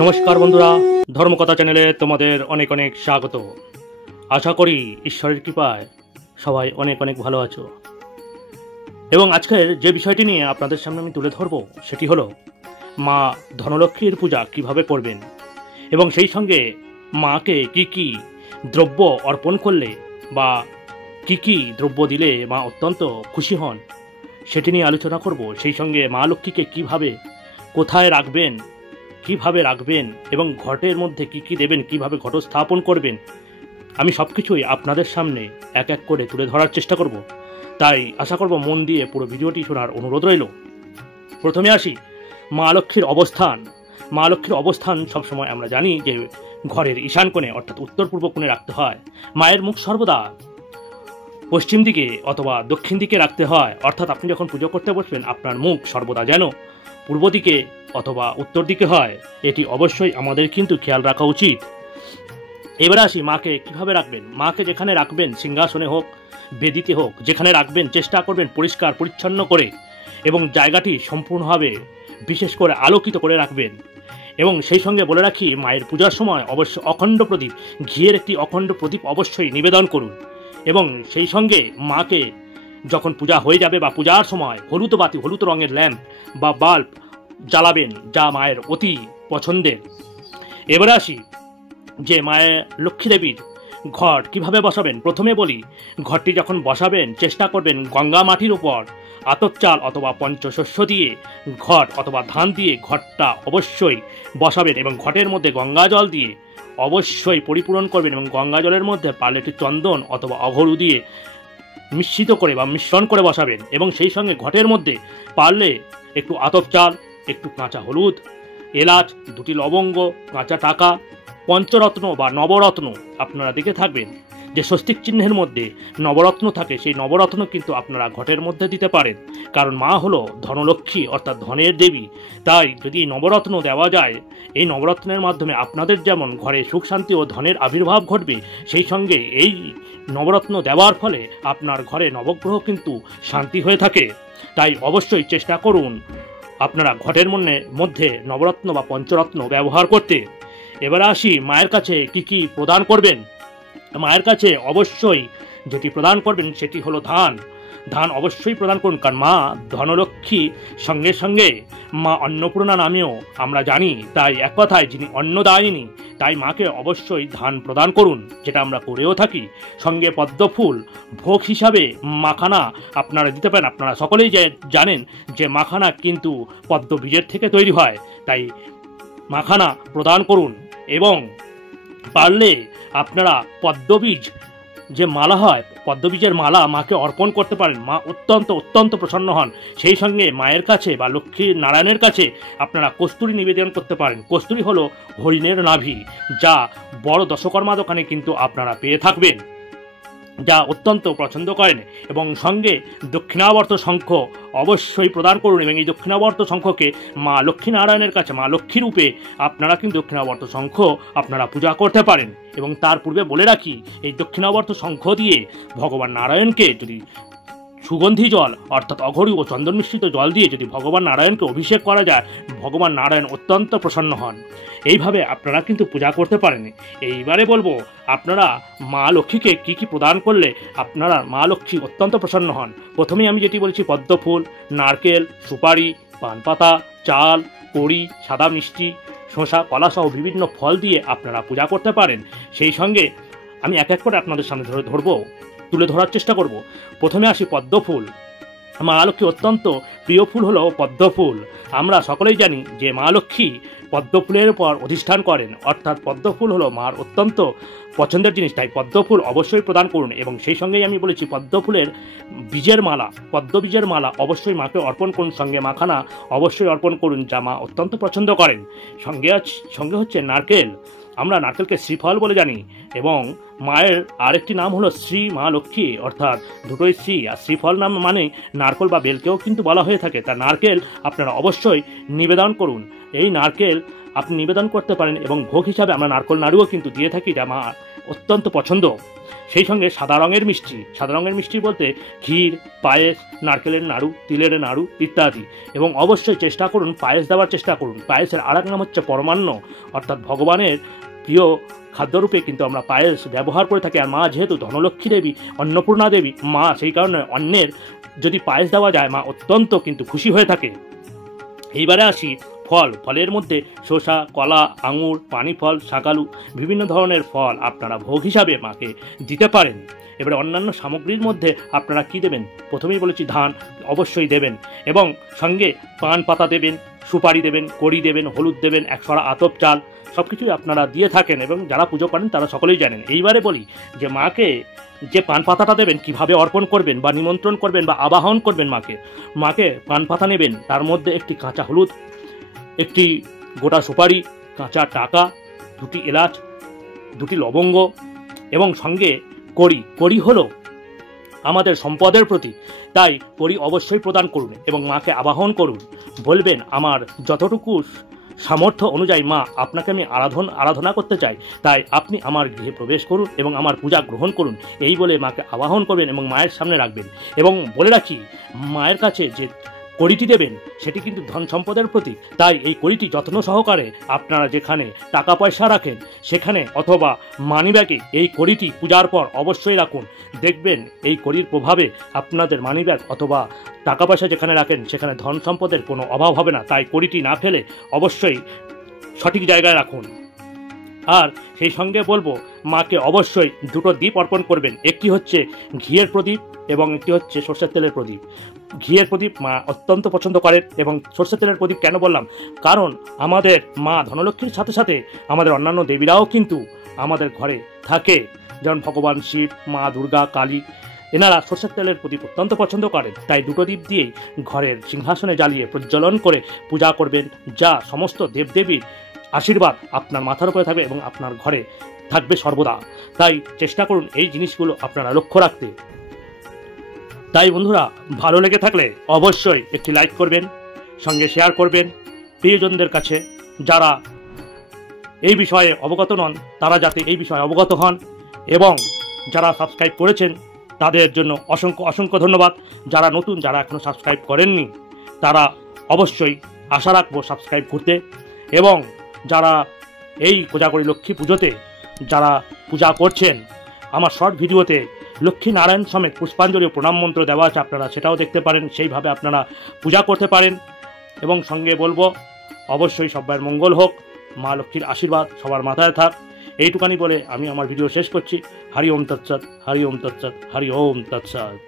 নমস্কার বন্ধুরা, ধর্মকথা চ্যানেলে তোমাদের অনেক অনেক স্বাগত। আশা করি ঈশ্বরের কৃপায় সবাই অনেক অনেক ভালো আছো। এবং আজকের যে বিষয়টি নিয়ে আপনাদের সামনে আমি তুলে ধরব সেটি হলো মা ধনলক্ষ্মীর পূজা কিভাবে করবেন এবং সেই সঙ্গে মাকে কি কি দ্রব্য অর্পণ করলে বা কি কি দ্রব্য দিলে মা অত্যন্ত খুশি হন সেটি নিয়ে আলোচনা করব। সেই সঙ্গে মা লক্ষ্মীকে কিভাবে কোথায় রাখবেন, কিভাবে রাখবেন এবং ঘটের মধ্যে কি কি দেবেন, কিভাবে ঘট স্থাপন করবেন, আমি সব কিছুই আপনাদের সামনে এক এক করে তুলে ধরার চেষ্টা করব। তাই আশা করব মন দিয়ে পুরো ভিডিওটি শোনার অনুরোধ রইল। প্রথমে আসি মা লক্ষ্মীর অবস্থান। মা লক্ষ্মীর অবস্থান সবসময় আমরা জানি যে ঘরের ঈশান কোণে অর্থাৎ উত্তর পূর্ব কোণে রাখতে হয়। মায়ের মুখ সর্বদা পশ্চিম দিকে অথবা দক্ষিণ দিকে রাখতে হয়, অর্থাৎ আপনি যখন পুজো করতে বসবেন আপনার মুখ সর্বদা যেন পূর্ব দিকে অথবা উত্তর দিকে হয়, এটি অবশ্যই আমাদের কিন্তু খেয়াল রাখা উচিত। এবারে আসি মাকে কিভাবে রাখবেন। মাকে যেখানে রাখবেন, সিংহাসনে হোক বেদিতে হোক, যেখানে রাখবেন চেষ্টা করবেন পরিষ্কার পরিচ্ছন্ন করে এবং জায়গাটি সম্পূর্ণভাবে বিশেষ করে আলোকিত করে রাখবেন। এবং সেই সঙ্গে বলে রাখি, মায়ের পূজার সময় অবশ্যই অখণ্ড প্রদীপ, ঘিয়ের একটি অখণ্ড প্রদীপ অবশ্যই নিবেদন করুন। এবং সেই সঙ্গে মাকে যখন পূজা হয়ে যাবে বা পূজার সময় হলুদ বাতি, হলুদ রঙের ল্যাম্প বা বাল্ব জ্বালাবেন, যা মায়ের অতি পছন্দের। এবারে আসি যে মায়ের লক্ষ্মী দেবীর ঘট কিভাবে বসাবেন। প্রথমে বলি, ঘরটি যখন বসাবেন চেষ্টা করবেন গঙ্গা মাটির উপর আতপ চাল অথবা পঞ্চশস্য দিয়ে ঘট অথবা ধান দিয়ে ঘটটা অবশ্যই বসাবেন এবং ঘটের মধ্যে গঙ্গা জল দিয়ে অবশ্যই পরিপূরণ করবেন এবং গঙ্গা জলের মধ্যে পারলে একটি চন্দন অথবা অঘরু দিয়ে মিশ্রিত করে বা মিশ্রণ করে বসাবেন। এবং সেই সঙ্গে ঘটের মধ্যে পারলে একটু আতপ চাল, একটু কাঁচা হলুদ, এলাচ, দুটি লবঙ্গ, কাঁচা টাকা, পঞ্চরত্ন বা নবরত্ন, আপনারা দেখে থাকবেন যে স্বস্তিক চিহ্নের মধ্যে নবরত্ন থাকে, সেই নবরত্ন কিন্তু আপনারা ঘটের মধ্যে দিতে পারেন, কারণ মা হলো ধনলক্ষ্মী অর্থাৎ ধনের দেবী। তাই যদি নবরত্ন দেওয়া যায়, এই নবরত্নের মাধ্যমে আপনাদের যেমন ঘরে সুখ শান্তি ও ধনের আবির্ভাব ঘটবে, সেই সঙ্গে এই নবরত্ন দেওয়ার ফলে আপনার ঘরে নবগ্রহ কিন্তু শান্তি হয়ে থাকে। তাই অবশ্যই চেষ্টা করুন আপনারা ঘটের মধ্যে নবরত্ন বা পঞ্চরত্ন ব্যবহার করতে। এবার আসি মায়ের কাছে কি কি প্রদান করবেন। মায়ের কাছে অবশ্যই যেটি প্রদান করবেন সেটি হলো ধান। ধান অবশ্যই প্রদান করুন, কারণ মা ধনলক্ষ্মী সঙ্গে সঙ্গে মা অন্নপূর্ণা নামেও আমরা জানি। তাই এক কথায় যিনি অন্নদায়িনী, তাই মাকে অবশ্যই ধান প্রদান করুন, যেটা আমরা করেও থাকি। সঙ্গে পদ্মফুল ভোগ হিসাবে মাখানা আপনারা দিতে পারেন। আপনারা সকলেই জানেন যে মাখানা কিন্তু পদ্ম বীজের থেকে তৈরি হয়, তাই মাখানা প্রদান করুন। এবং পারলে আপনারা পদ্মবীজ যে মালা হয়, পদ্মবীজের মালা মাকে অর্পণ করতে পারেন। মা অত্যন্ত অত্যন্ত প্রসন্ন হন। সেই সঙ্গে মায়ের কাছে বা লক্ষ্মী নারায়ণের কাছে আপনারা কস্তুরী নিবেদন করতে পারেন। কস্তুরী হলো হরিণের নাভি, যা বড় দশকর্মা দোকানে কিন্তু আপনারা পেয়ে থাকবেন, যা অত্যন্ত পছন্দ করেন। এবং সঙ্গে দক্ষিণাবর্ত শঙ্খ অবশ্যই প্রদান করুন। এবং এই দক্ষিণাবর্ত শঙ্খকে মা লক্ষ্মীনারায়ণের কাছে মা লক্ষ্মী রূপে আপনারা কিন্তু দক্ষিণাবর্ত শঙ্খ আপনারা পূজা করতে পারেন। এবং তার পূর্বে বলে রাখি, এই দক্ষিণাবর্ত শঙ্খ দিয়ে ভগবান নারায়ণকে যদি সুগন্ধি জল অর্থাৎ অঘরু ও চন্দন মিশ্রিত জল দিয়ে যদি ভগবান নারায়ণকে অভিষেক করা যায়, ভগবান নারায়ণ অত্যন্ত প্রসন্ন হন। এইভাবে আপনারা কিন্তু পূজা করতে পারেন। এইবারে বলবো আপনারা মা লক্ষ্মীকে কি কি প্রদান করলে আপনারা মা লক্ষ্মী অত্যন্ত প্রসন্ন হন। প্রথমেই আমি যেটি বলেছি, পদ্মফুল, নারকেল, সুপারি, পানপাতা, চাল, কড়ি, সাদা মিষ্টি, শসা, কলা সহ বিভিন্ন ফল দিয়ে আপনারা পূজা করতে পারেন। সেই সঙ্গে আমি এক এক করে আপনাদের সামনে তুলে ধরার চেষ্টা করব। প্রথমে আসি পদ্মফুল। মা লক্ষ্মী অত্যন্ত প্রিয় ফুল হলো পদ্মফুল। আমরা সকলেই জানি যে মা লক্ষ্মী পদ্মফুলের উপর অধিষ্ঠান করেন, অর্থাৎ পদ্মফুল হলো মার অত্যন্ত পছন্দের জিনিস। তাই পদ্মফুল অবশ্যই প্রদান করুন। এবং সেই সঙ্গেই আমি বলেছি পদ্মফুলের বীজের মালা, পদ্ম বীজের মালা অবশ্যই মাকে অর্পণ করুন। সঙ্গে মাখানা অবশ্যই অর্পণ করুন, যা মা অত্যন্ত পছন্দ করেন। সঙ্গে হচ্ছে নারকেল। আমরা নারকেলকে শ্রীফল বলে জানি এবং মায়ের আরেকটি নাম হলো শ্রী মা লক্ষ্মী, অর্থাৎ দুটোই শ্রী। আর শ্রীফল নাম মানে নারকেল বা বেলকেও কিন্তু বলা হয়ে থাকে। তা নারকেল আপনারা অবশ্যই নিবেদন করুন। এই নারকেল আপনি নিবেদন করতে পারেন এবং ভোগ হিসাবে আমরা নারকেল নাড়ুও কিন্তু দিয়ে থাকি, যা মা অত্যন্ত পছন্দ। সেই সঙ্গে সাদা রঙের মিষ্টি বলতে ক্ষীর, পায়েস, নারকেলের নাড়ু, তিলের নাড়ু ইত্যাদি। এবং অবশ্যই চেষ্টা করুন পায়েস দেওয়ার চেষ্টা করুন। পায়েসের আর এক নাম হচ্ছে পরমান্ন, অর্থাৎ ভগবানের প্রিয় খাদ্যরূপে কিন্তু আমরা পায়েস ব্যবহার করে থাকি। আর মা যেহেতু ধনলক্ষ্মী দেবী, অন্নপূর্ণা দেবী মা, সেই কারণে অন্যের যদি পায়েস দেওয়া যায় মা অত্যন্ত কিন্তু খুশি হয়ে থাকে। এইবারে আসি ফলের মধ্যে শসা, কলা, আঙুর, পানি ফল, শাকালু বিভিন্ন ধরনের ফল আপনারা ভোগ হিসাবে মাকে দিতে পারেন। এবারে অন্যান্য সামগ্রীর মধ্যে আপনারা কি দেবেন? প্রথমেই বলেছি ধান অবশ্যই দেবেন, এবং সঙ্গে পান পাতা দেবেন, সুপারি দেবেন, কড়ি দেবেন, হলুদ দেবেন, 100 আতপ চাল, সব কিছুই আপনারা দিয়ে থাকেন এবং যারা পুজো করেন তারা সকলেই জানেন। এইবারে বলি যে মাকে যে পান পাতাটা দেবেন কিভাবে অর্পণ করবেন বা নিমন্ত্রণ করবেন বা আবাহন করবেন মাকে পান পাতা নেবেন, তার মধ্যে একটি কাঁচা হলুদ, একটি গোটা সুপারি, কাঁচা টাকা, 2টি এলাচ, 2টি লবঙ্গ এবং সঙ্গে কড়ি হলো আমাদের সম্পদের প্রতীক, তাই কড়ি অবশ্যই প্রদান করুন এবং মাকে আবাহন করুন। বলবেন আমার যতটুকু সামর্থ্য অনুযায়ী মা আপনাকে আমি আরাধনা করতে চাই, তাই আপনি আমার গৃহে প্রবেশ করুন এবং আমার পূজা গ্রহণ করুন, এই বলে মাকে আবাহন করবেন এবং মায়ের সামনে রাখবেন। এবং বলে রাখি মায়ের কাছে যে কড়িটি দেবেন সেটি কিন্তু ধন সম্পদের প্রতীক, তাই এই কড়িটি যত্ন সহকারে আপনারা যেখানে টাকা পয়সা রাখেন সেখানে অথবা মানিব্যাগে এই কড়িটি পূজার পর অবশ্যই রাখুন। দেখবেন এই কড়ির প্রভাবে আপনাদের মানিব্যাগ অথবা টাকা পয়সা যেখানে রাখেন সেখানে ধন সম্পদের কোনো অভাব হবে না। তাই কড়িটি না ফেলে অবশ্যই সঠিক জায়গায় রাখুন। আর সেই সঙ্গে বলবো মাকে অবশ্যই 2টো দীপ অর্পণ করবেন, একটি হচ্ছে ঘিয়ের প্রদীপ এবং একটি হচ্ছে সরষের তেলের প্রদীপ। ঘিয়ের প্রদীপ মা অত্যন্ত পছন্দ করেন এবং সরষের তেলের প্রদীপ কেন বললাম, কারণ আমাদের মা ধনলক্ষ্মীর সাথে সাথে আমাদের অন্যান্য দেবীরাও কিন্তু আমাদের ঘরে থাকে, যেমন ভগবান শিব, মা দুর্গা, কালী, এনারা সরষের তেলের প্রদীপ অত্যন্ত পছন্দ করেন। তাই 2টো দীপ দিয়েই ঘরের সিংহাসনে জ্বালিয়ে প্রজ্বলন করে পূজা করবেন, যা সমস্ত দেবদেবীর আশীর্বাদ আপনার মাথার উপরে থাকবে এবং আপনার ঘরে থাকবে সর্বদা। তাই চেষ্টা করুন এই জিনিসগুলো আপনারা লক্ষ্য রাখতে। তাই বন্ধুরা, ভালো লেগে থাকলে অবশ্যই একটি লাইক করবেন, সঙ্গে শেয়ার করবেন প্রিয়জনদের কাছে। যারা এই বিষয়ে অবগত নন তারা যাতে এই বিষয়ে অবগত হন, এবং যারা সাবস্ক্রাইব করেছেন তাদের জন্য অসংখ্য ধন্যবাদ। যারা নতুন, যারা এখনও সাবস্ক্রাইব করেননি তারা অবশ্যই আশা রাখবো সাবস্ক্রাইব করতে। এবং যারা এই কোজাগরী লক্ষ্মী পুজোতে যারা পূজা করছেন, আমার শর্ট ভিডিওতে লক্ষ্মী নারায়ণ সমেত পুষ্পাঞ্জলি ও প্রণাম মন্ত্র দেওয়া আছে, আপনারা সেটাও দেখতে পারেন, সেইভাবে আপনারা পূজা করতে পারেন। এবং সঙ্গে বলবো অবশ্যই সবার মঙ্গল হোক, মা লক্ষ্মীর আশীর্বাদ সবার মাথায় থাক। এইটুকানি বলে আমি আমার ভিডিও শেষ করছি। হরি ওম তৎসৎ, হরি ওম তৎসৎ, হরি ওম তৎসৎ।